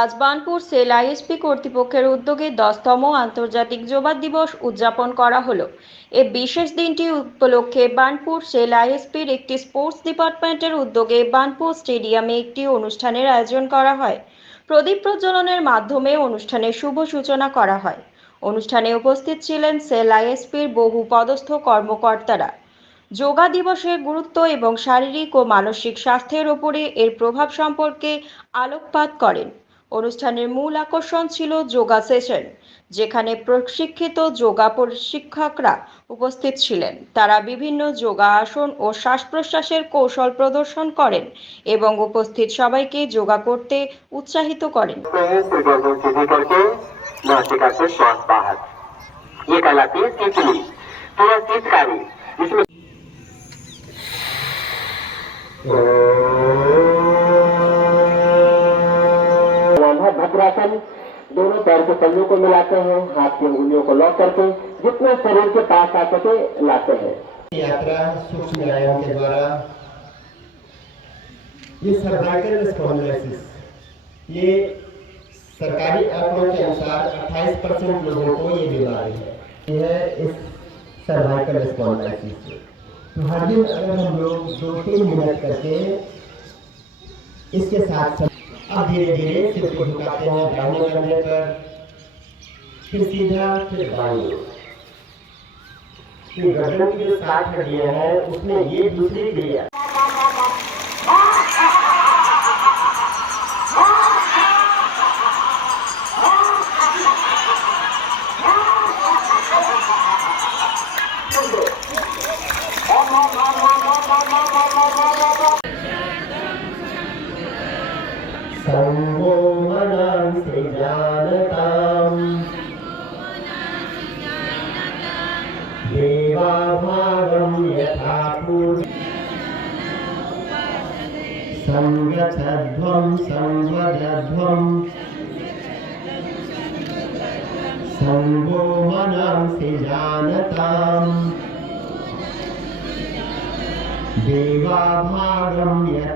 আজ Burnpur sell ISP কর্তৃপক্ষের উদ্যোগে 10তম আন্তর্জাতিক যোগা দিবস উদযাপন করা হলো। এই বিশেষ দিনটি উপলক্ষে বার্নপুর সেল আইএসপির একটি স্পোর্টস ডিপার্টমেন্টের উদ্যোগে বার্নপুর স্টেডিয়ামে একটি অনুষ্ঠানের আয়োজন করা হয়। প্রদীপ প্রজ্বলনের মাধ্যমে অনুষ্ঠানের শুভ সূচনা করা হয়। অনুষ্ঠানে উপস্থিত ছিলেন সেল আইএসপির বহু পদস্থ কর্মকর্তারা। যোগা দিবসের গুরুত্ব এবং শারীরিক ও মানসিক স্বাস্থ্যের উপরে এর প্রভাব সম্পর্কে আলোকপাত করেন। অনুষ্ঠানের মূল আকর্ষণ ছিল যোগা সেশন, যেখানে প্রশিক্ষিত যোগা প্রশিক্ষকরা উপস্থিত ছিলেন। তারা বিভিন্ন যোগা আসন ও শ্বাস প্রশ্বাসের কৌশল প্রদর্শন করেন এবং উপস্থিত সবাইকে যোগা করতে উৎসাহিত করেন। भद्रासन दोनों पैर के तलियों को मिलाते हैं, हाथ की उंगलियों को लॉक करके जितना शरीर के पास आ सके लाते हैं। यात्रा सूक्ष्म व्यायाम के द्वारा ये सर्वाइकल स्पॉन्डिलोसिस, ये सरकारी आंकड़ों के अनुसार 28% लोगों को ये बीमारी है। यह इस सर्वाइकल स्पॉन्डिलोसिस तो हर दिन अगर हम लोग 2-3 मिनट करके इसके साथ अब धीरे धीरे सिर को झुकाते हैं दाहिने कंधे पर, फिर सीधा, फिर बाईं। ये गर्दन की जो 7 हड्डियां हैं उसमें ये दूसरी क्रिया संगो मनं सृजानताम् देवाभागं यथा संगच्छध्वं संवदध्वं संगो मनं सृजानताम् देवाभागं यथा